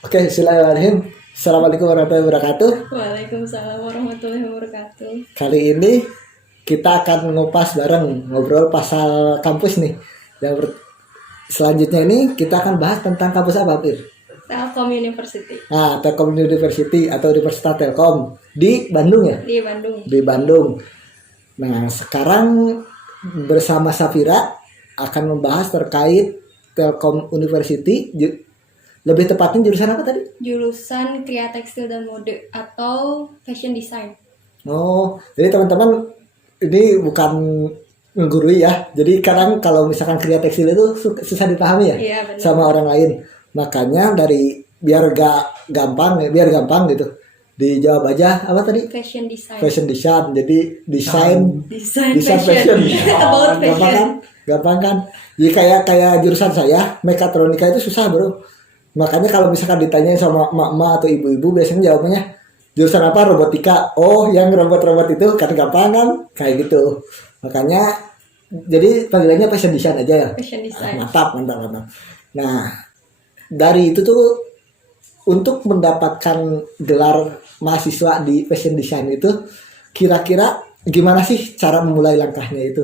Oke, Bismillahirrahmanirrahim. Assalamualaikum warahmatullahi wabarakatuh. Waalaikumsalam warahmatullahi wabarakatuh. Kali ini kita akan ngupas bareng, ngobrol pasal kampus nih. Selanjutnya ini kita akan bahas tentang kampus apa, Pir? Telkom University Nah, Telkom University atau Universitas Telkom di Bandung ya? di Bandung. Di Bandung. Nah, sekarang bersama Safira akan membahas terkait Telkom University. Lebih tepatnya jurusan apa tadi? Jurusan Kria Tekstil dan Mode atau Fashion Design. Oh, jadi teman-teman ini bukan menggurui ya. Jadi kadang kalau misalkan kerja tekstil itu susah dipahami ya Iya, benar. sama orang lain. Makanya dari biar biar gampang gitu. Dijawab aja apa tadi? Fashion Design. Fashion design. Jadi desain Design fashion. About Gampang kan? fashion. Gampang kan? Jadi kayak jurusan saya, mekatronika itu susah, Bro. Makanya kalau misalkan ditanyain sama emak-emak atau ibu-ibu biasanya jawabannya jurusan apa? Robotika. Oh, yang robot-robot itu kan gampang kan? Kayak gitu. Makanya jadi panggilannya fashion design aja ya. Fashion Design. Mantap. Nah, dari itu tuh untuk mendapatkan gelar mahasiswa di fashion design itu kira-kira gimana sih cara memulai langkahnya itu?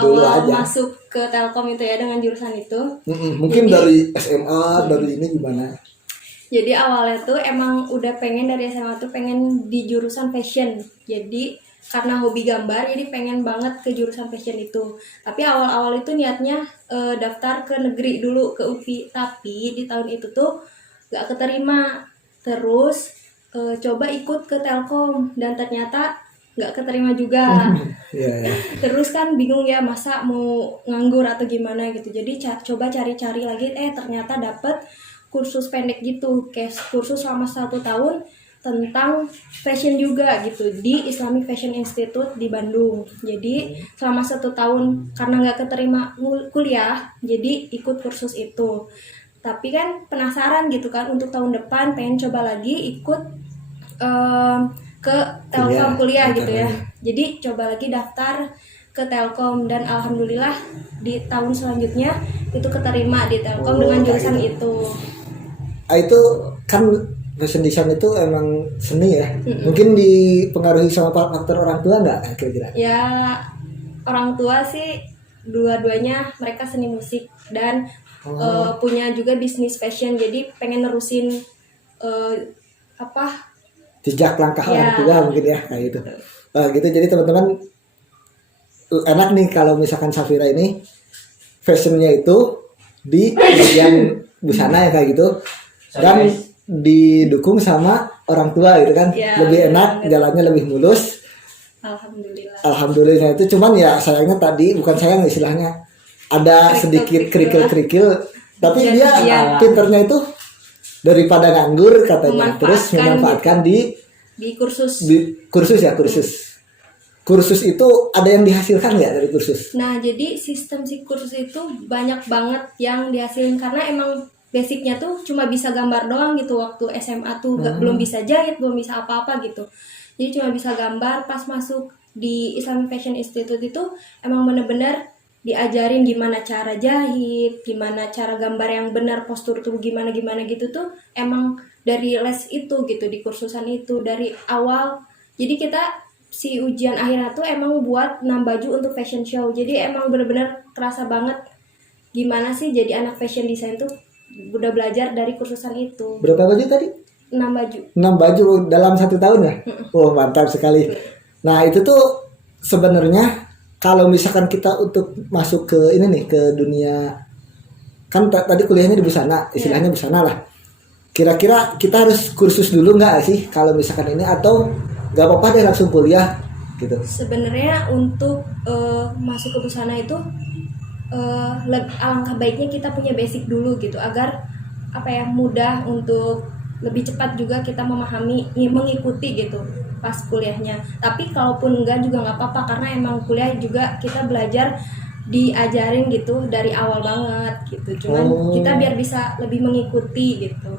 Dulu Awal aja. masuk ke Telkom itu ya dengan jurusan itu. Mungkin Jadi- dari SMA, dari ini gimana? Jadi awalnya tuh emang udah pengen dari SMA tuh pengen di jurusan fashion. Jadi karena hobi gambar jadi pengen banget ke jurusan fashion itu. Tapi awal-awal itu niatnya daftar ke negeri dulu ke UPI. Tapi di tahun itu tuh gak keterima. Terus coba ikut ke Telkom dan ternyata gak keterima juga. Ya. Terus kan bingung ya masa mau nganggur atau gimana gitu. Jadi coba cari-cari lagi ternyata dapet kursus pendek gitu, kayak kursus selama 1 tahun tentang fashion juga gitu di Islamic Fashion Institute di Bandung. Jadi selama 1 tahun karena nggak keterima kuliah, jadi ikut kursus itu. Tapi kan penasaran gitu kan untuk tahun depan pengen coba lagi ikut ke Telkom kuliah gitu ya. Jadi coba lagi daftar ke Telkom dan alhamdulillah di tahun selanjutnya itu keterima di Telkom dengan jurusan itu. Itu kan fashion design itu emang seni ya. Mungkin dipengaruhi sama faktor orang tua nggak kira-kira? Ya orang tua sih dua-duanya mereka seni musik dan punya juga bisnis fashion, jadi pengen nerusin Jejak langkah Ya. orang tua mungkin ya kayak gitu. Gitu jadi teman-teman enak nih kalau misalkan Safira ini fashionnya itu di bagian busana ya kayak gitu dan didukung sama orang tua gitu kan. Ya, Lebih enak, bener. jalannya lebih mulus. alhamdulillah. Alhamdulillah itu cuman ya sayangnya tadi bukan sayang istilahnya ada sedikit kerikil-kerikil tapi Dan dia iya. pinternya itu daripada nganggur katanya terus memanfaatkan di kursus. di kursus itu ada yang dihasilkan nggak dari kursus? Nah, jadi sistem si kursus itu banyak banget yang dihasilin karena emang basicnya tuh cuma bisa gambar doang gitu waktu SMA tuh belum bisa jahit, belum bisa apa-apa gitu. Jadi cuma bisa gambar. Pas masuk di Islamic Fashion Institute itu emang bener-bener diajarin gimana cara jahit, gimana cara gambar yang benar, postur tuh gimana gitu tuh emang dari les itu gitu di kursusan itu dari awal. Jadi kita si ujian akhirnya tuh emang buat 6 baju untuk fashion show. Jadi emang bener-bener kerasa banget gimana sih jadi anak fashion design tuh udah belajar dari kursusan itu. Berapa baju tadi? 6 baju. 6 baju dalam 1 tahun ya? Oh mantap sekali. Nah itu tuh sebenarnya kalau misalkan kita untuk masuk ke ini nih ke dunia kan tadi kuliahnya di busana istilahnya busana lah. Kira-kira kita harus kursus dulu nggak sih kalau misalkan ini atau nggak apa-apa deh langsung kuliah gitu? Sebenarnya untuk masuk ke busana itu alangkah baiknya kita punya basic dulu gitu agar mudah untuk lebih cepat juga kita memahami mengikuti gitu pas kuliahnya. Tapi kalaupun enggak juga nggak apa-apa karena emang kuliah juga kita belajar diajarin gitu dari awal banget gitu. Cuman kita biar bisa lebih mengikuti gitu.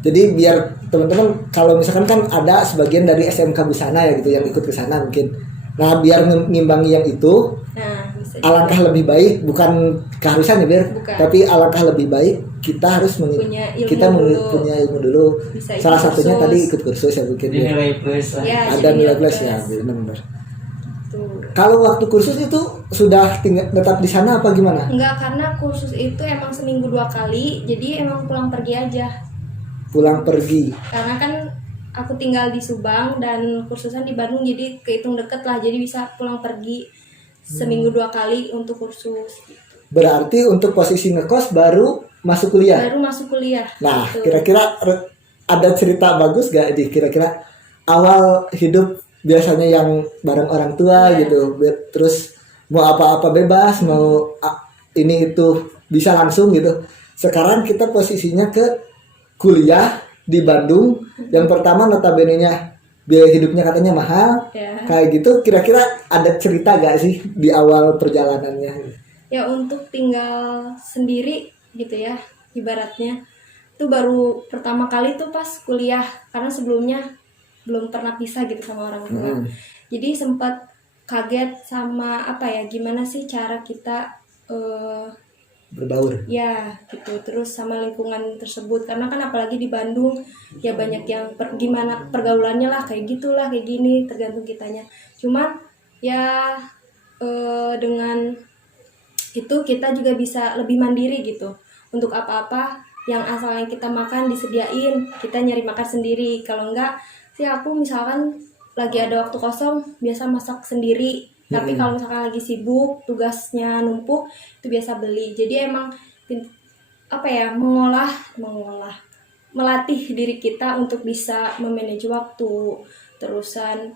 Jadi biar teman-teman kalau misalkan kan ada sebagian dari SMK busana ya gitu yang ikut ke sana mungkin. Nah biar ngimbangi yang itu Nah bisa alangkah lebih baik, bukan keharusan ya Bir, Bukan. tapi alangkah lebih baik kita harus Punya ilmu kita dulu. punya ilmu dulu. Bisa ikut Salah satunya kursus. tadi ikut kursus ya mungkin Jadi ya. nilai plus lah. Ya, Ada jadi nilai plus ya, benar. Tuh. Kalau waktu kursus itu sudah tinggal tetap di sana apa gimana? Enggak, karena kursus itu emang seminggu 2 kali, jadi emang pulang pergi aja. Pulang pergi. Karena kan aku tinggal di Subang dan kursusan di Bandung, jadi kehitung deket lah, jadi bisa pulang pergi seminggu 2 kali untuk kursus. Berarti untuk posisi ngekos baru masuk kuliah. Baru masuk kuliah. Nah, Gitu. kira-kira ada cerita bagus gak di kira-kira awal hidup biasanya yang bareng orang tua Iya. gitu, terus mau apa-apa bebas, mau ini itu bisa langsung gitu. Sekarang kita posisinya ke kuliah di Bandung, yang pertama notabene-nya biaya hidupnya katanya mahal, Ya. kayak gitu. Kira-kira ada cerita gak sih di awal perjalanannya? Ya untuk tinggal sendiri gitu ya, ibaratnya itu baru pertama kali tuh pas kuliah, karena sebelumnya belum pernah pisah gitu sama orang tua. Jadi sempat kaget sama apa ya, gimana sih cara kita Berbaur. ya gitu, terus sama lingkungan tersebut, karena kan apalagi di Bandung ya banyak yang gimana pergaulannya lah, kayak gitulah, kayak gini, tergantung kitanya. Cuman ya dengan itu kita juga bisa lebih mandiri gitu, untuk apa-apa yang asalnya kita makan disediain, kita nyari makan sendiri. Kalau enggak sih aku misalkan lagi ada waktu kosong biasa masak sendiri, tapi kalau misalkan lagi sibuk tugasnya numpuk itu biasa beli. Jadi emang apa ya, melatih diri kita untuk bisa memanage waktu, terusan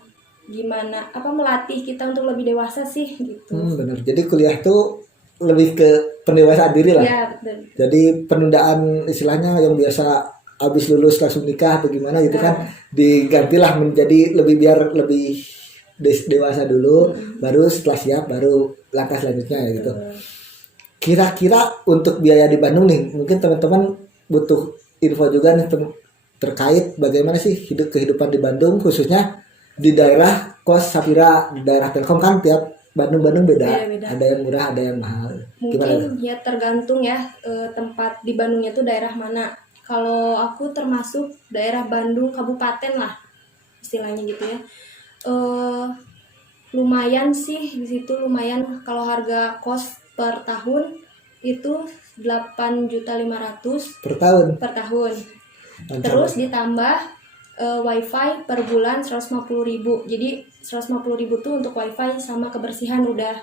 gimana melatih kita untuk lebih dewasa sih gitu. Benar. Jadi kuliah tuh lebih ke pendewasaan diri lah. Ya betul. Jadi penundaan istilahnya yang biasa habis lulus langsung nikah atau gimana gitu kan, digantilah menjadi biar lebih dewasa dulu, baru setelah siap baru langkah selanjutnya ya gitu. Kira-kira untuk biaya di Bandung nih, mungkin teman-teman butuh info juga nih terkait bagaimana sih kehidupan di Bandung, khususnya di daerah kos Sapira, di daerah Telkom kan tiap Bandung beda. Beda-beda. Ada yang murah, ada yang mahal. Gimana? Mungkin ya tergantung ya tempat di Bandungnya tuh daerah mana. Kalau aku termasuk daerah Bandung Kabupaten lah istilahnya gitu ya. Lumayan sih di situ, lumayan. Kalau harga kos per tahun itu 8.500.000 Per tahun. per tahun. Mantap. Terus ditambah wifi per bulan 150.000. Jadi 150.000 tuh untuk wifi sama kebersihan udah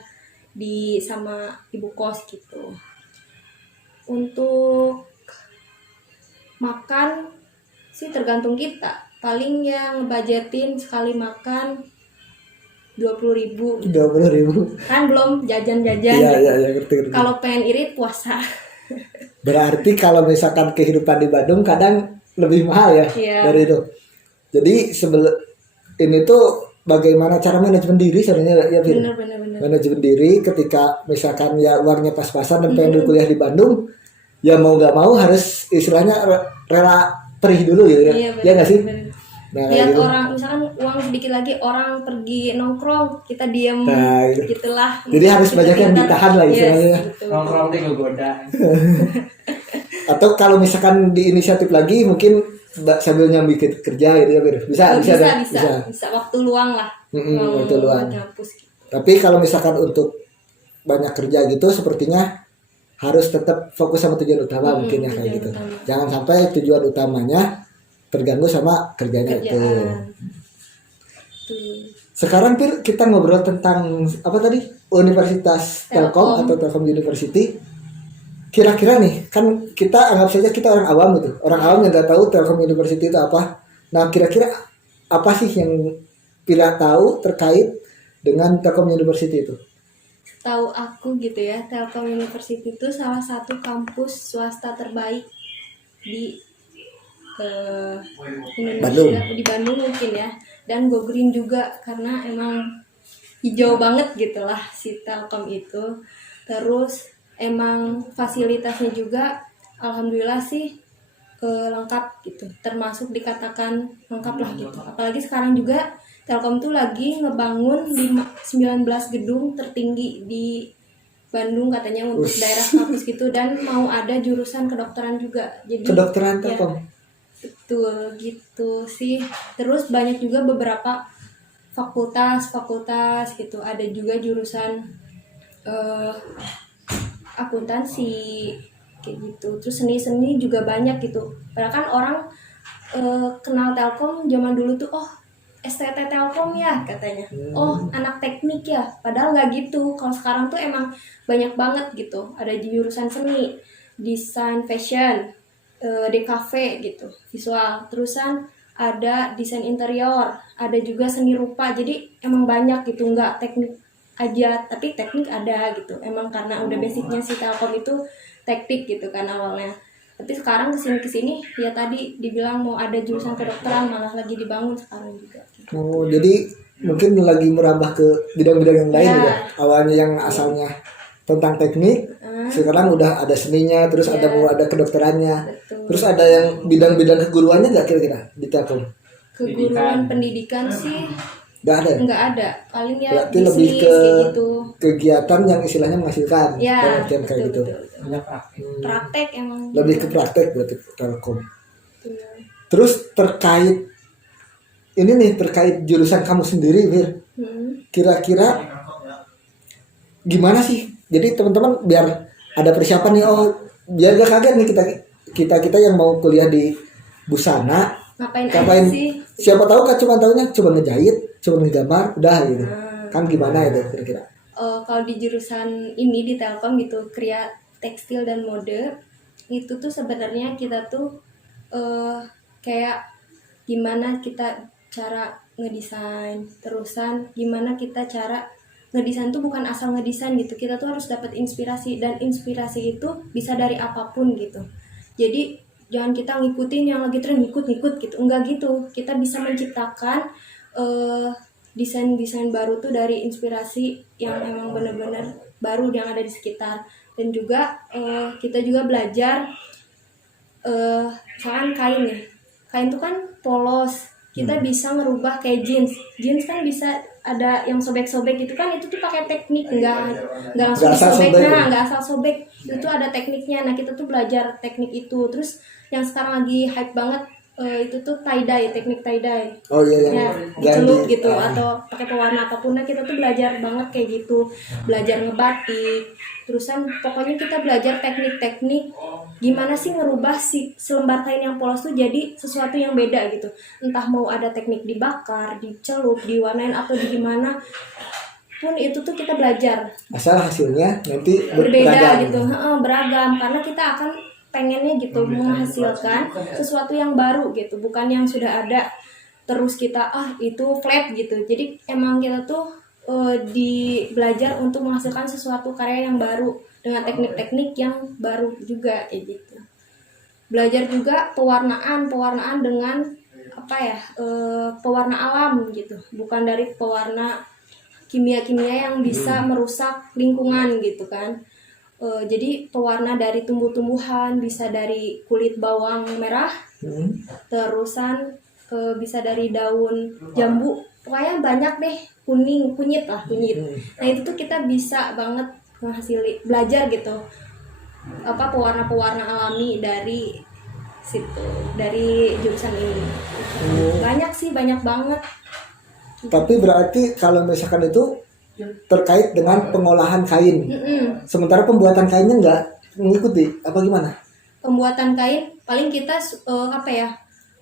sama ibu kos gitu. Untuk makan sih tergantung kita. Paling yang budgetin sekali makan 20.000. 20.000. Kan belum jajan-jajan. Iya, ngerti. Kalau pengen irit puasa. Berarti kalau misalkan kehidupan di Bandung kadang lebih mahal ya Iya. dari itu. Jadi ini tuh bagaimana cara manajemen diri sebenarnya ya Fir? Bener. Manajemen diri ketika misalkan ya uangnya pas-pasan dan pengen kuliah di Bandung, ya mau nggak mau harus istilahnya rela perih dulu gitu ya. Iya, Ya nggak sih? bener. Nah, Lihat gitu. orang misalkan uang sedikit lagi orang pergi nongkrong, kita diem Nah, gitu. gitulah. Jadi harus Kita banyak yang pintar. ditahan lah istilahnya. Yes, betul. Nongkrong deh kegoda. Atau kalau misalkan di inisiatif lagi mungkin sambil nyambi kerja gitu ya Fir. Bisa. Bisa waktu luang lah. Waktu luang. buat ngampus gitu. Tapi kalau misalkan untuk banyak kerja gitu sepertinya harus tetap fokus sama tujuan utama mungkin ya kayak tujuan gitu. utama. Jangan sampai tujuan utamanya terganggu sama kerjanya itu. Kerjaan. Tuh. Sekarang Pir, kita ngobrol tentang apa tadi? Universitas Telkom Telkom. atau Telkom University. Kira-kira nih, kan kita anggap saja kita orang awam gitu. Orang awam yang nggak tahu Telkom University itu apa. Nah, kira-kira apa sih yang Pira tahu terkait dengan Telkom University itu? Tahu aku gitu ya, Telkom University itu salah satu kampus swasta terbaik di Indonesia, Bandung. di Bandung mungkin ya, dan go green juga karena emang hijau banget gitulah si Telkom itu. Terus emang fasilitasnya juga alhamdulillah sih lengkap gitu, termasuk dikatakan lengkap lah gitu. Apalagi sekarang juga Telkom tuh lagi ngebangun 19 gedung tertinggi di Bandung katanya untuk daerah kampus gitu, dan mau ada jurusan kedokteran juga. Jadi Kedokteran ya, Telkom. betul gitu sih. Terus banyak juga beberapa fakultas gitu. Ada juga jurusan eh, akuntansi kayak gitu. Terus seni juga banyak gitu. Padahal kan orang kenal Telkom zaman dulu tuh, oh STT Telkom ya katanya, oh anak teknik ya. Padahal nggak gitu. Kalau sekarang tuh emang banyak banget gitu. Ada di jurusan seni, desain fashion, DKV gitu, visual. Terusan ada desain interior, ada juga seni rupa. Jadi emang banyak gitu, nggak teknik aja, tapi teknik ada gitu. Emang karena udah basicnya si Telkom itu teknik gitu kan awalnya. Tapi sekarang kesini ya tadi dibilang mau ada jurusan kedokteran, malah lagi dibangun sekarang juga. Oh, jadi mungkin lagi merambah ke bidang-bidang yang lain Ya. juga. Awalnya yang asalnya tentang teknik, sekarang udah ada seninya, terus Ya. mau ada kedokterannya. Betul. Terus ada yang bidang-bidang keguruannya nggak kira-kira di Telkom? Keguruan pendidikan sih Nggak ada. Ya? nggak ada. Paling ya Berarti lebih bisnis ke kayak gitu. kegiatan yang istilahnya menghasilkan. Ya, dalam artian kayak gitu. betul. Banyak praktik. Praktek emang. Lebih ke praktek berarti Telkom. Betul. Terus terkait ini nih, terkait jurusan kamu sendiri, Fir. Kira-kira gimana sih? Jadi teman-teman biar ada persiapan nih, oh biar gak kaget nih kita yang mau kuliah di busana. Ngapain Ngapain? aja sih? Siapa tahu kan cuma taunya cuma ngejahit, cuma ngegambar, udah gitu. Kan gimana itu kira-kira? Kalau di jurusan ini di Telkom gitu, Kria Tekstil dan Mode, itu tuh sebenarnya kita tuh kayak gimana kita cara ngedesain, terusan gimana kita cara ngedesain tuh bukan asal ngedesain gitu. Kita tuh harus dapat inspirasi, dan inspirasi itu bisa dari apapun gitu. Jadi jangan kita ngikutin yang lagi tren, ngikut gitu, enggak gitu. Kita bisa menciptakan desain-desain baru tuh dari inspirasi yang emang bener-bener baru yang ada di sekitar. Dan juga kita juga belajar misalkan kain nih, kain tuh kan polos, kita bisa ngerubah kayak jeans kan bisa ada yang sobek-sobek gitu kan, itu tuh pakai teknik, nggak langsung Nggak asal disobek. sobek, Nah ya? nggak asal sobek, itu tuh ada tekniknya. Nah kita tuh belajar teknik itu. Terus yang sekarang lagi hype banget itu tuh tie dye, teknik tie dye. Oh iya yang Ya, yang dicelup di- gitu atau pakai pewarna apapun. Nah kita tuh belajar banget kayak gitu, belajar ngebatik. Terusan pokoknya kita belajar teknik-teknik gimana sih ngerubah si selembar kain yang polos tuh jadi sesuatu yang beda gitu. Entah mau ada teknik dibakar, dicelup, diwarnain atau di gimana pun, itu tuh kita belajar. asal hasilnya nanti Berbeda beragam. gitu. Beragam, karena kita akan pengennya gitu menghasilkan sesuatu yang baru gitu, bukan yang sudah ada terus kita itu flat gitu. Jadi emang kita tuh belajar untuk menghasilkan sesuatu karya yang baru dengan teknik-teknik yang baru juga kayak gitu. Belajar juga pewarnaan dengan pewarna alam gitu, bukan dari pewarna kimia-kimia yang bisa merusak lingkungan gitu kan. Jadi pewarna dari tumbuh-tumbuhan, bisa dari kulit bawang merah, terusan bisa dari daun jambu, pokoknya banyak deh, kunyit. Nah itu tuh kita bisa banget belajar gitu pewarna alami dari situ, dari jurusan ini. Banyak banget. Tapi berarti kalau misalkan itu terkait dengan pengolahan kain. Sementara pembuatan kainnya nggak mengikuti apa gimana? Pembuatan kain paling kita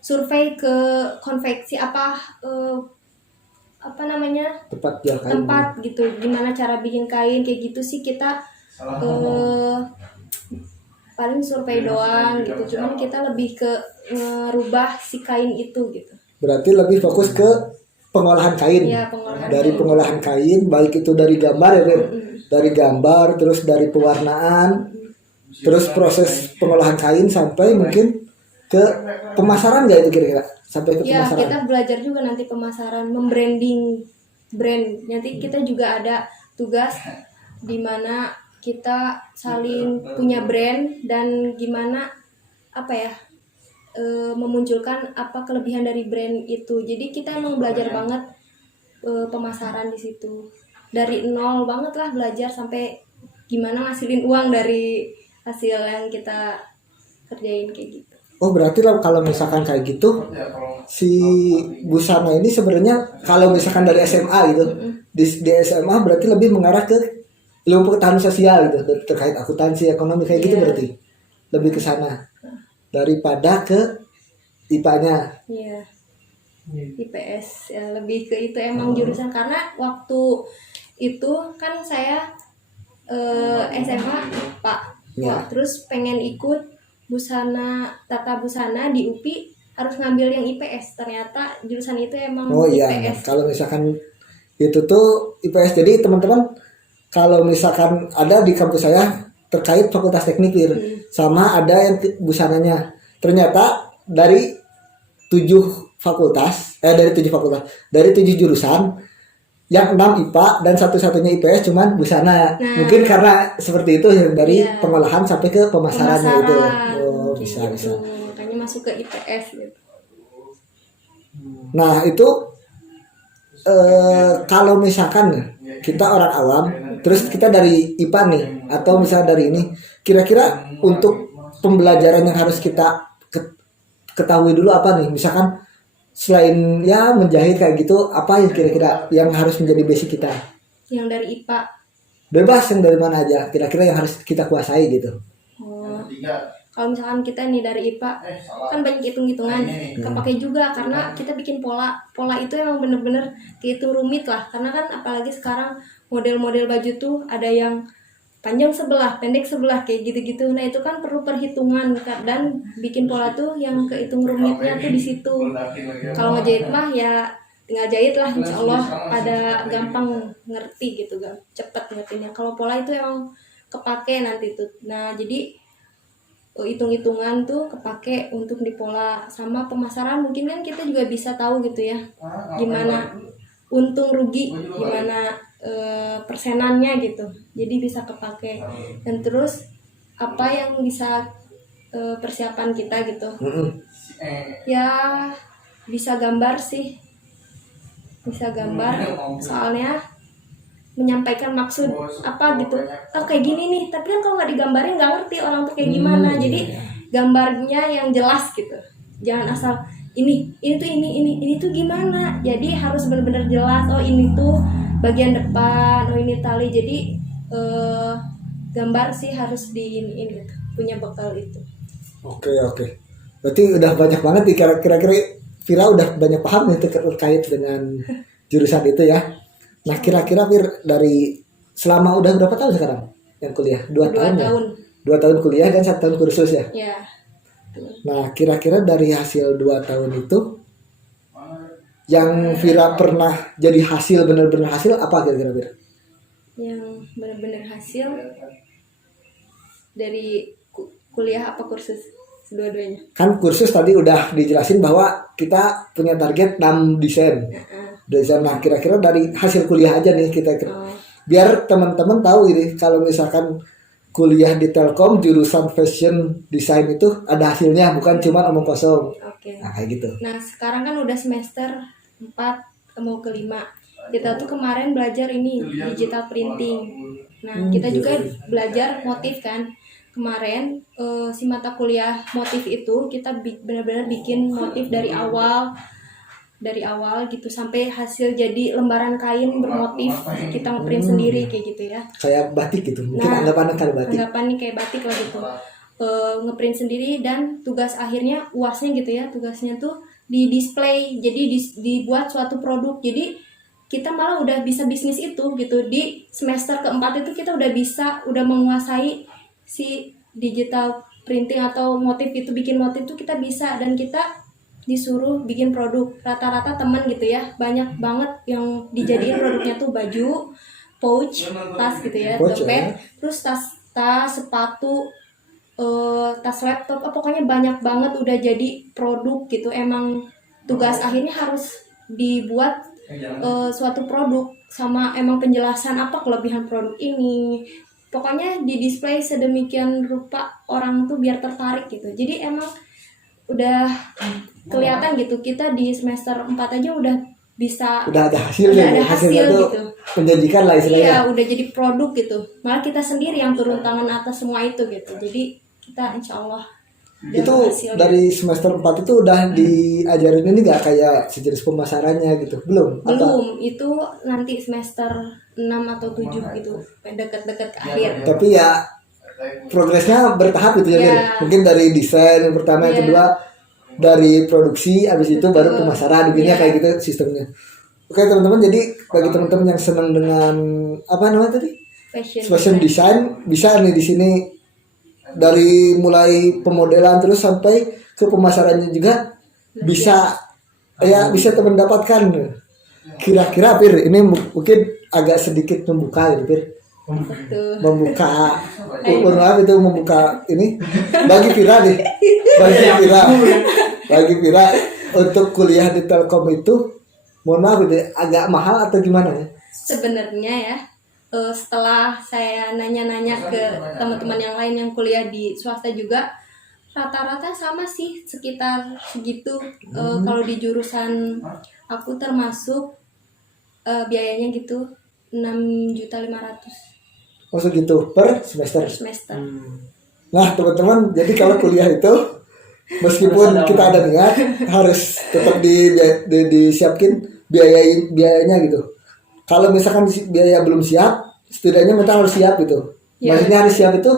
survei ke konveksi Tepat jual kain. tempat gitu, gimana cara bikin kain kayak gitu sih. Kita paling survei doang gitu, cuman kita lebih ke ngerubah si kain itu gitu. Berarti lebih fokus ke pengolahan kain. Ya, pengolahan Dari kain. pengolahan kain, baik itu dari gambar ya, Fir? Dari gambar, terus dari pewarnaan, terus proses pengolahan kain sampai mungkin ke pemasaran nggak itu kira-kira? Sampai ke Ya, pemasaran. kita belajar juga nanti pemasaran, membranding brand. Nanti kita juga ada tugas di mana kita saling punya brand dan gimana memunculkan apa kelebihan dari brand itu. Jadi kita emang belajar banget pemasaran di situ. Dari nol banget lah belajar sampai gimana ngasilin uang dari hasil yang kita kerjain kayak gitu. Oh berarti kalau misalkan kayak gitu si busana ini sebenarnya kalau misalkan dari SMA gitu di SMA berarti lebih mengarah ke ilmu pengetahuan sosial gitu terkait akuntansi ekonomi kayak gitu Iya. berarti lebih ke sana daripada ke IPA-nya. Iya. IPS ya, lebih ke itu emang jurusan karena waktu itu kan saya SMA Pak. Ya. Wah, terus pengen ikut tata busana di UPI harus ngambil yang IPS. Ternyata jurusan itu emang Oh iya, nah, IPS. kalau misalkan itu tuh IPS. Jadi teman-teman kalau misalkan ada di kampus saya terkait fakultas teknik sama ada yang busananya. Ternyata dari 7 jurusan yang 6 IPA dan satu-satunya IPS cuman busana. Nah. Mungkin karena seperti itu dari Iya. pengolahan sampai ke pemasarannya itu. Oh, kayak bisa gitu. bisa. Makanya masuk ke IPS gitu. Nah, itu kalau misalkan kita orang awam, terus kita dari IPA nih, atau misalnya dari ini, kira-kira untuk pembelajaran yang harus kita ketahui dulu apa nih? Misalkan selain ya menjahit kayak gitu, apa yang kira-kira yang harus menjadi basic kita? Yang dari IPA. Bebas yang dari mana aja, kira-kira yang harus kita kuasai gitu. Oh. Kalau misalkan kita nih dari IPA kan banyak hitung-hitungan, kepake juga karena kita bikin pola itu emang bener-bener kehitung rumit lah, karena kan apalagi sekarang model-model baju tuh ada yang panjang sebelah, pendek sebelah kayak gitu-gitu. Nah itu kan perlu perhitungan dan bikin pola tuh yang kehitung rumitnya tuh di situ. Kalau ngejahit mah ya tinggal jahit lah, insya Allah pada gampang ngerti gitu, cepet ngertinya. Kalau pola itu emang kepake nanti tuh. Nah jadi hitung-hitungan tuh kepake untuk di pola sama pemasaran. Mungkin kan kita juga bisa tahu gitu ya gimana untung rugi, gimana persenannya gitu, jadi bisa kepake. Dan terus apa yang bisa persiapan kita gitu ya, bisa gambar sih, bisa gambar soalnya menyampaikan maksud apa gitu. Oh kayak gini nih, tapi kan kalau nggak digambarin nggak ngerti orang tuh kayak gimana. Jadi gambarnya yang jelas gitu, jangan asal ini tuh gimana. Jadi harus benar-benar jelas, oh ini tuh bagian depan, oh ini tali. Jadi gambar sih harus ini gitu, punya bekal itu. Oke. Berarti udah banyak banget nih kira-kira Vira udah banyak paham nih terkait dengan jurusan itu ya. Nah kira-kira Vir dari selama udah berapa tahun sekarang yang kuliah? 2 tahun ya? 2 tahun kuliah dan 1 tahun kursus ya? Ya. Nah kira-kira dari hasil 2 tahun itu yang Vira pernah jadi hasil, benar-benar hasil apa kira-kira Vira? Yang benar-benar hasil dari kuliah apa kursus? Dua-duanya. Kan kursus tadi udah dijelasin bahwa kita punya target 6 desain. Nah kira-kira dari hasil kuliah aja nih kita biar teman-teman tahu ini kalau misalkan kuliah di Telkom jurusan fashion design itu ada hasilnya, bukan cuma omong kosong. Oke. Nah kayak gitu. Nah sekarang kan udah semester 4 mau ke 5. Kita tuh kemarin belajar ini digital printing. Nah kita juga belajar motif kan. Kemarin si mata kuliah motif itu kita benar-benar bikin motif dari awal gitu sampai hasil jadi lembaran kain bermotif, kita ngeprint sendiri kayak gitu ya. Kayak batik gitu, mungkin anggapannya kayak batik. Anggapannya kayak batik lah gitu. Ngeprint sendiri dan tugas akhirnya UASnya gitu ya, tugasnya tuh di display, jadi dibuat suatu produk. Jadi kita malah udah bisa bisnis itu gitu. Di semester keempat itu kita udah menguasai si digital printing atau motif itu, bikin motif itu kita bisa, dan kita disuruh bikin produk. Rata-rata teman gitu ya, banyak banget yang dijadiin produknya tuh baju, pouch, tas gitu ya, dompet, terus tas sepatu, tas laptop, pokoknya banyak banget udah jadi produk gitu. Emang tugas akhirnya harus dibuat suatu produk sama emang penjelasan apa kelebihan produk ini. Pokoknya di display sedemikian rupa orang tuh biar tertarik gitu. Jadi emang udah kelihatan gitu, kita di semester 4 aja udah bisa udah ada hasilnya, udah ada hasilnya hasil tuh gitu. menjanjikan lah istilahnya. Iya, udah jadi produk gitu. Malah kita sendiri yang turun tangan atas semua itu gitu. Jadi kita insya Allah udah Itu hasilnya. dari semester 4 itu udah diajarin ini nggak kayak sejenis pemasarannya gitu? Belum? Apa? Belum, itu nanti semester 6 atau 7 gitu, deket-deket ke akhir. Tapi ya progresnya bertahap gitu ya, Iya. Fir. Mungkin dari desain yang pertama, yang Iya. kedua dari produksi, habis itu baru Betul. pemasaran, begini Iya. kayak gitu sistemnya. Oke teman-teman, jadi bagi teman-teman yang senang dengan apa namanya tadi? Fashion design, bisa nih di sini dari mulai pemodelan terus sampai ke pemasarannya juga bisa ya, bisa teman dapatkan. Kira-kira Fir, ini mungkin agak sedikit membuka gitu Fir. Betul. Membuka maaf itu membuka ini bagi Vira nih, bagi Vira untuk kuliah di Telkom itu, mohon maaf itu agak mahal atau gimana ya? Sebenarnya ya, setelah saya nanya-nanya ke teman-teman yang lain yang kuliah di swasta juga, rata-rata sama sih, sekitar segitu. Kalau di jurusan aku termasuk biayanya gitu 6.500.000 Oh segitu per semester. per semester. Nah teman-teman, jadi kalau kuliah itu meskipun kita ada niat harus tetap disiapin biayanya gitu. Kalau misalkan biaya belum siap, setidaknya mental harus siap gitu. Ya. Maksudnya harus siap itu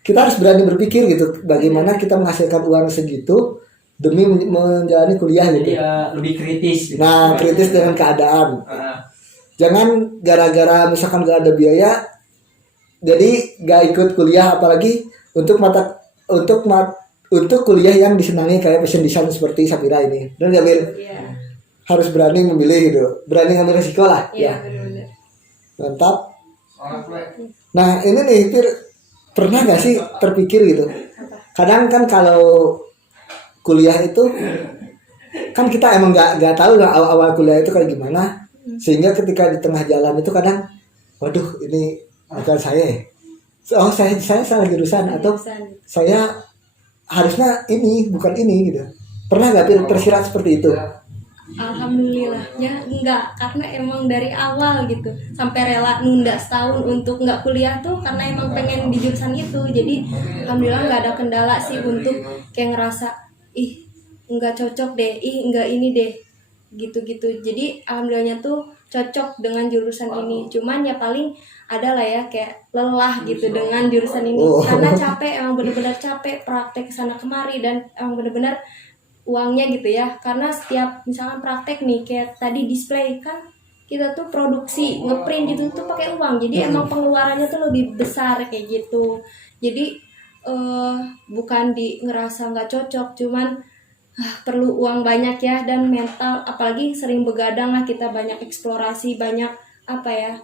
kita harus berani berpikir gitu, bagaimana kita menghasilkan uang segitu demi menjalani kuliah gitu. Jadi lebih kritis. Gitu. Nah kritis dengan keadaan. Jangan gara-gara misalkan gak ada biaya jadi gak ikut kuliah, apalagi untuk kuliah yang disenangi kayak fashion design seperti Safira ini. Dan Jamil Iya. harus berani memilih gitu, berani ngambil resiko lah. Iya, Ya, benar-benar. mantap. Nah ini nih Fir, pernah gak sih terpikir gitu? Kadang kan kalau kuliah itu kan kita emang gak tahu lah awal kuliah itu kayak gimana, sehingga ketika di tengah jalan itu kadang, waduh ini bukan saya. Oh saya salah jurusan, atau saya harusnya ini bukan ini gitu. Pernah nggak tersirat seperti itu? Alhamdulillahnya enggak, karena emang dari awal gitu sampai rela nunda setahun untuk nggak kuliah tuh karena emang pengen di jurusan itu. Jadi alhamdulillah nggak ada kendala sih untuk kayak ngerasa ih nggak cocok deh, ih nggak ini deh, gitu-gitu. Jadi alhamdulillahnya tuh cocok dengan jurusan ini. Cuman ya paling ada lah ya kayak lelah gitu dengan jurusan ini, karena capek, emang bener-bener capek praktek kesana kemari, dan emang bener-bener uangnya gitu ya, karena setiap misalkan praktek nih kayak tadi display kan kita tuh produksi ngeprint gitu tuh pakai uang, jadi emang pengeluarannya tuh lebih besar kayak gitu. Jadi bukan di ngerasa nggak cocok, cuman perlu uang banyak ya, dan mental, apalagi sering begadang lah kita, banyak eksplorasi, banyak apa ya,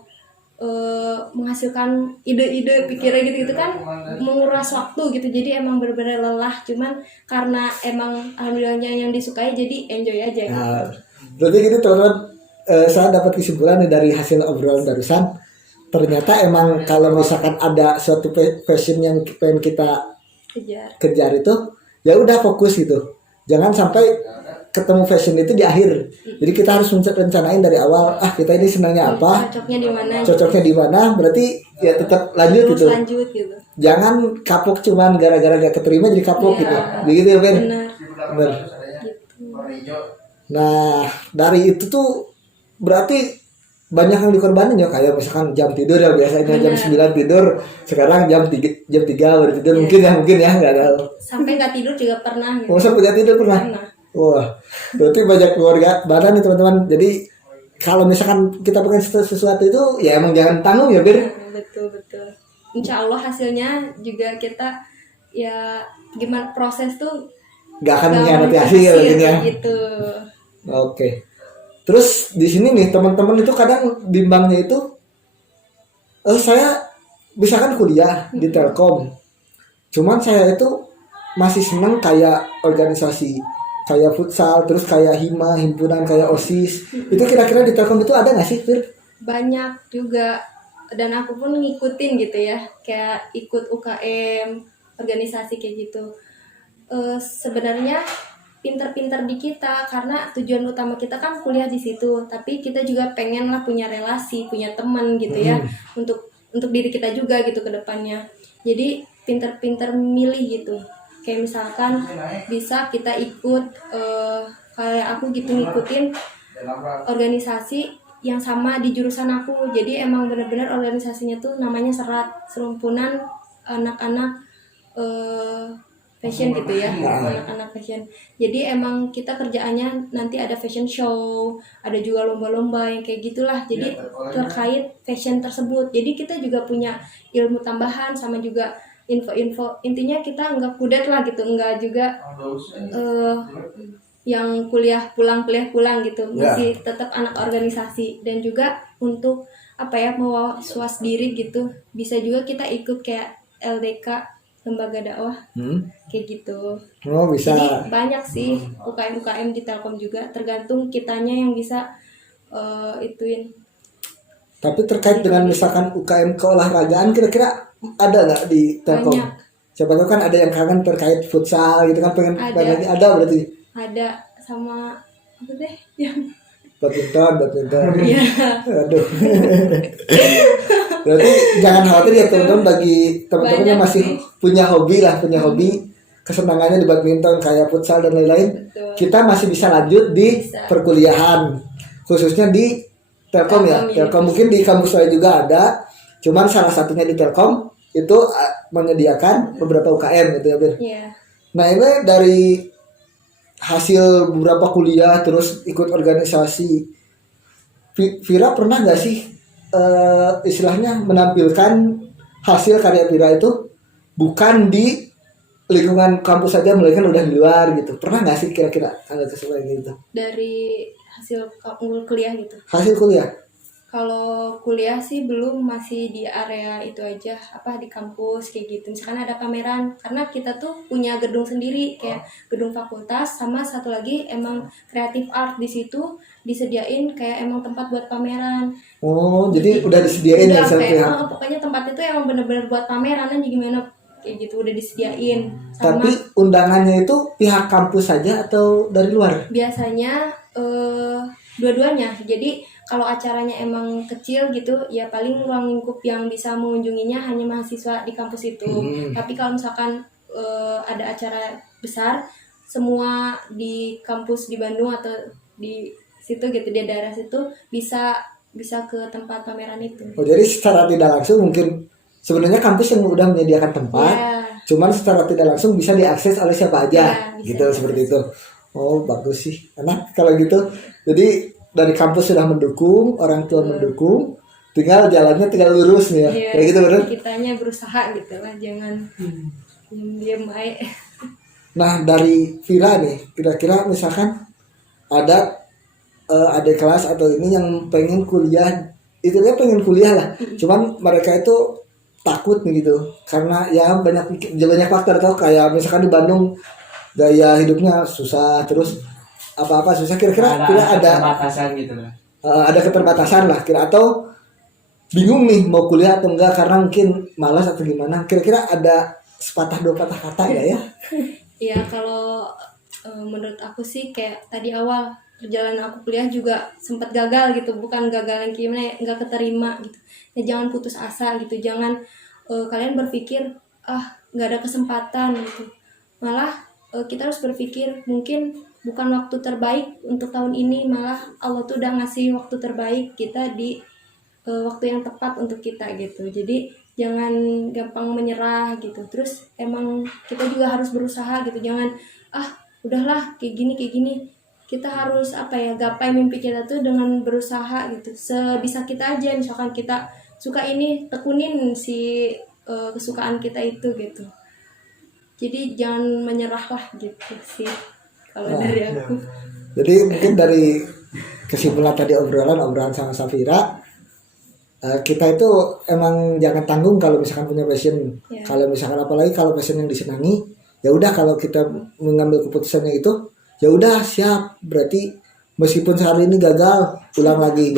menghasilkan ide-ide pikiran gitu kan, menguras waktu gitu. Jadi emang benar-benar lelah, cuman karena emang alhamdulillahnya yang disukai jadi enjoy aja gitu. Nah, berarti gitu teman-teman, saya dapat kesimpulan dari hasil obrolan barusan, ternyata emang kalau misalkan ada suatu passion yang pengen kita kejar itu, ya udah fokus gitu, jangan sampai ketemu fashion itu di akhir. Jadi kita harus rencanain dari awal, kita ini senangnya apa, cocoknya di mana, berarti ya tetap lanjut gitu. Jangan kapok cuman gara-gara gak keterima jadi kapok gitu. Begitu ya Ben? Bener. Gitu. Nah dari itu tuh berarti banyak yang dikorbanin ya, kayak misalkan jam tidur ya, biasanya jam 9 tidur, sekarang jam 3 baru tidur. Mungkin ya nggak tahu. Sampai nggak tidur juga pernah gitu. Oh, sampai nggak tidur pernah. Wah, berarti banyak keluarga badan nih teman-teman. Jadi kalau misalkan kita pengen sesuatu itu ya emang jangan tanggung ya Bir. Betul. Insya Allah hasilnya juga kita ya gimana, proses tuh nggak akan mengkhianati hasil gitu. Oke. Terus di sini nih teman-teman itu kadang bimbangnya itu, saya misalkan kuliah di Telkom, cuman saya itu masih seneng kayak organisasi, kayak futsal, terus kayak himpunan kayak OSIS. Itu kira-kira di Telkom itu ada nggak sih, Fir? Banyak juga, dan aku pun ngikutin gitu ya, kayak ikut UKM, organisasi kayak gitu. Sebenarnya pinter-pinter di kita, karena tujuan utama kita kan kuliah di situ, tapi kita juga pengen lah punya relasi, punya teman gitu ya, untuk diri kita juga gitu ke depannya. Jadi pinter-pinter milih gitu, kayak misalkan bisa kita ikut kayak aku gitu ngikutin organisasi yang sama di jurusan aku. Jadi emang benar-benar organisasinya tuh namanya Serumpunan Anak-anak fashion gitu ya, anak-anak fashion. Jadi emang kita kerjaannya nanti ada fashion show, ada juga lomba-lomba yang kayak gitulah. Jadi terkait fashion tersebut. Jadi kita juga punya ilmu tambahan sama juga info-info. Intinya kita nggak kudet lah gitu, nggak juga yang kuliah pulang gitu, masih tetap anak organisasi. Dan juga untuk apa ya, mewas diri gitu, bisa juga kita ikut kayak LDK, lembaga dakwah, kayak gitu. Oh, bisa. Jadi banyak sih UKM di Telkom juga, tergantung kitanya yang bisa ituin. Tapi terkait dengan misalkan UKM keolahragaan, kira-kira ada nggak di Telkom? Banyak. Siapa tahu kan ada yang kangen terkait futsal gitu kan, pengen lagi, ada berarti. Ada, sama apa deh yang badminton. Iya. Aduh. Berarti jangan khawatir ya teman-teman, bagi teman-teman yang masih punya hobi kesenangannya di badminton kayak futsal dan lain-lain. Betul. Kita masih bisa lanjut di perkuliahan, khususnya di Telkom ya. Telkom mungkin di kampus lain juga ada, cuman salah satunya di Telkom itu menyediakan beberapa UKM gitu ya, Bir. Iya. Nah, ini dari hasil beberapa kuliah terus ikut organisasi, Vira pernah nggak sih istilahnya menampilkan hasil karya Vira itu bukan di lingkungan kampus saja, melainkan udah di luar gitu? Pernah nggak sih kira-kira ada sesuatu gitu Dari hasil kuliah gitu? Hasil kuliah? Kalau kuliah sih belum, masih di area itu aja, apa di kampus kayak gitu. Misalkan ada pameran, karena kita tuh punya gedung sendiri kayak gedung fakultas, sama satu lagi emang creative art, di situ disediain kayak emang tempat buat pameran. Oh, jadi udah disediain ya kayak, pokoknya tempat itu emang bener-bener buat pameran aja, gimana kayak gitu udah disediain. Sama, tapi undangannya itu pihak kampus saja atau dari luar? Biasanya dua-duanya. Jadi kalau acaranya emang kecil gitu, ya paling ruang lingkup yang bisa mengunjunginya hanya mahasiswa di kampus itu. Tapi kalau misalkan ada acara besar, semua di kampus di Bandung atau di situ gitu, di daerah situ bisa ke tempat pameran itu. Oh, jadi secara tidak langsung mungkin sebenarnya kampus yang udah menyediakan tempat, cuman secara tidak langsung bisa diakses oleh siapa aja, gitu seperti itu. Oh, bagus sih, enak kalau gitu. Jadi dari kampus sudah mendukung, orang tua mendukung, tinggal jalannya tinggal lurus nih ya, kayak gitu bener. Kitanya berusaha gitu lah, jangan diam aja. Nah, dari Vira nih, kira-kira misalkan ada adik kelas atau ini yang pengen kuliah, itu dia pengen kuliah lah, cuman mereka itu takut nih gitu, karena ya banyak faktor tau, kayak misalkan di Bandung gaya hidupnya susah, terus apa-apa susah, kira-kira ada keterbatasan gitu lah. Ada keterbatasan lah kira, atau bingung nih mau kuliah atau enggak karena mungkin malas atau gimana, kira-kira ada sepatah dua patah kata ya? Iya, kalau menurut aku sih kayak tadi awal perjalanan aku kuliah juga sempat gagal gitu, bukan gagal yang gimana ya, nggak keterima gitu ya. Jangan putus asa gitu, jangan kalian berpikir nggak ada kesempatan gitu, malah kita harus berpikir mungkin bukan waktu terbaik untuk tahun ini, malah Allah tuh udah ngasih waktu terbaik kita di waktu yang tepat untuk kita gitu. Jadi jangan gampang menyerah gitu, terus emang kita juga harus berusaha gitu, jangan udahlah kayak gini, kita harus gapai mimpi kita tuh dengan berusaha gitu, sebisa kita aja. Misalkan kita suka ini, tekunin si kesukaan kita itu gitu. Jadi jangan menyerah lah gitu sih kalau dari aku. Jadi mungkin dari kesimpulan tadi obrolan sama Safira, kita itu emang jangan tanggung kalau misalkan punya passion. Kalau misalkan apalagi kalau passion yang disenangi, ya udah, kalau kita mengambil keputusannya itu ya udah siap, berarti meskipun sehari ini gagal, ulang lagi,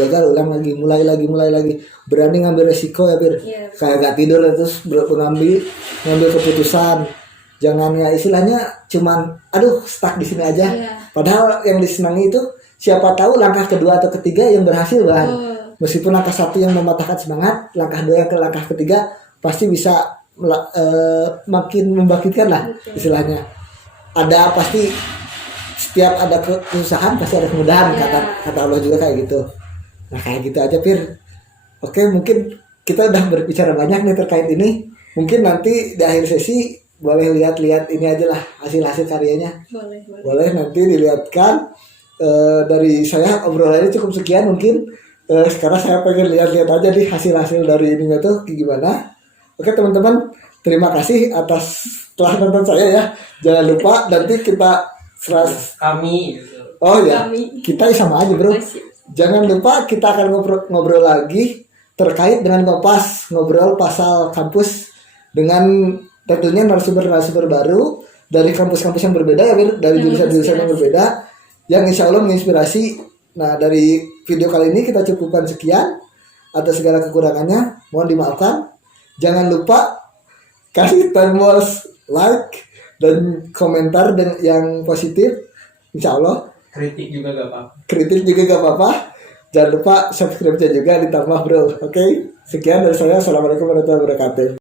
mulai lagi, berani ngambil resiko ya, Bir. Kayak gak tidur terus ngambil keputusan. Jangan ya istilahnya cuman aduh stuck di sini aja. Iya. Padahal yang disenangi itu siapa tahu langkah kedua atau ketiga yang berhasil Bang. Meskipun langkah satu yang mematahkan semangat, langkah dua ke langkah ketiga pasti bisa makin membangkitkan lah istilahnya. Ada pasti setiap ada kesusahan pasti ada kemudahan kata Allah juga kayak gitu. Nah kayak gitu aja Pir. Oke mungkin kita udah berbicara banyak nih terkait ini. Mungkin nanti di akhir sesi boleh lihat-lihat ini aja lah hasil-hasil karyanya. Boleh nanti dilihatkan. Dari saya obrolannya cukup sekian mungkin. Sekarang saya pengen lihat-lihat aja nih hasil-hasil dari ininya tuh gimana. Oke teman-teman, terima kasih atas telah nonton saya ya. Jangan lupa nanti kita kami oh ya kita sama aja bro. Jangan lupa kita akan ngobrol lagi terkait dengan Kompas, ngobrol pasal kampus dengan tentunya narasumber baru dari kampus-kampus yang berbeda ya, dari jurusan-jurusan yang berbeda yang insya Allah menginspirasi. Nah dari video kali ini kita cukupkan sekian. Atas segala kekurangannya mohon dimaafkan. Jangan lupa kasih tombol like dan komentar yang positif. Insya Allah kritik juga gak apa-apa. Kritik juga gak apa-apa. Jangan lupa subscribe-nya juga ditambah bro. Oke, sekian dari saya. Assalamualaikum warahmatullahi wabarakatuh.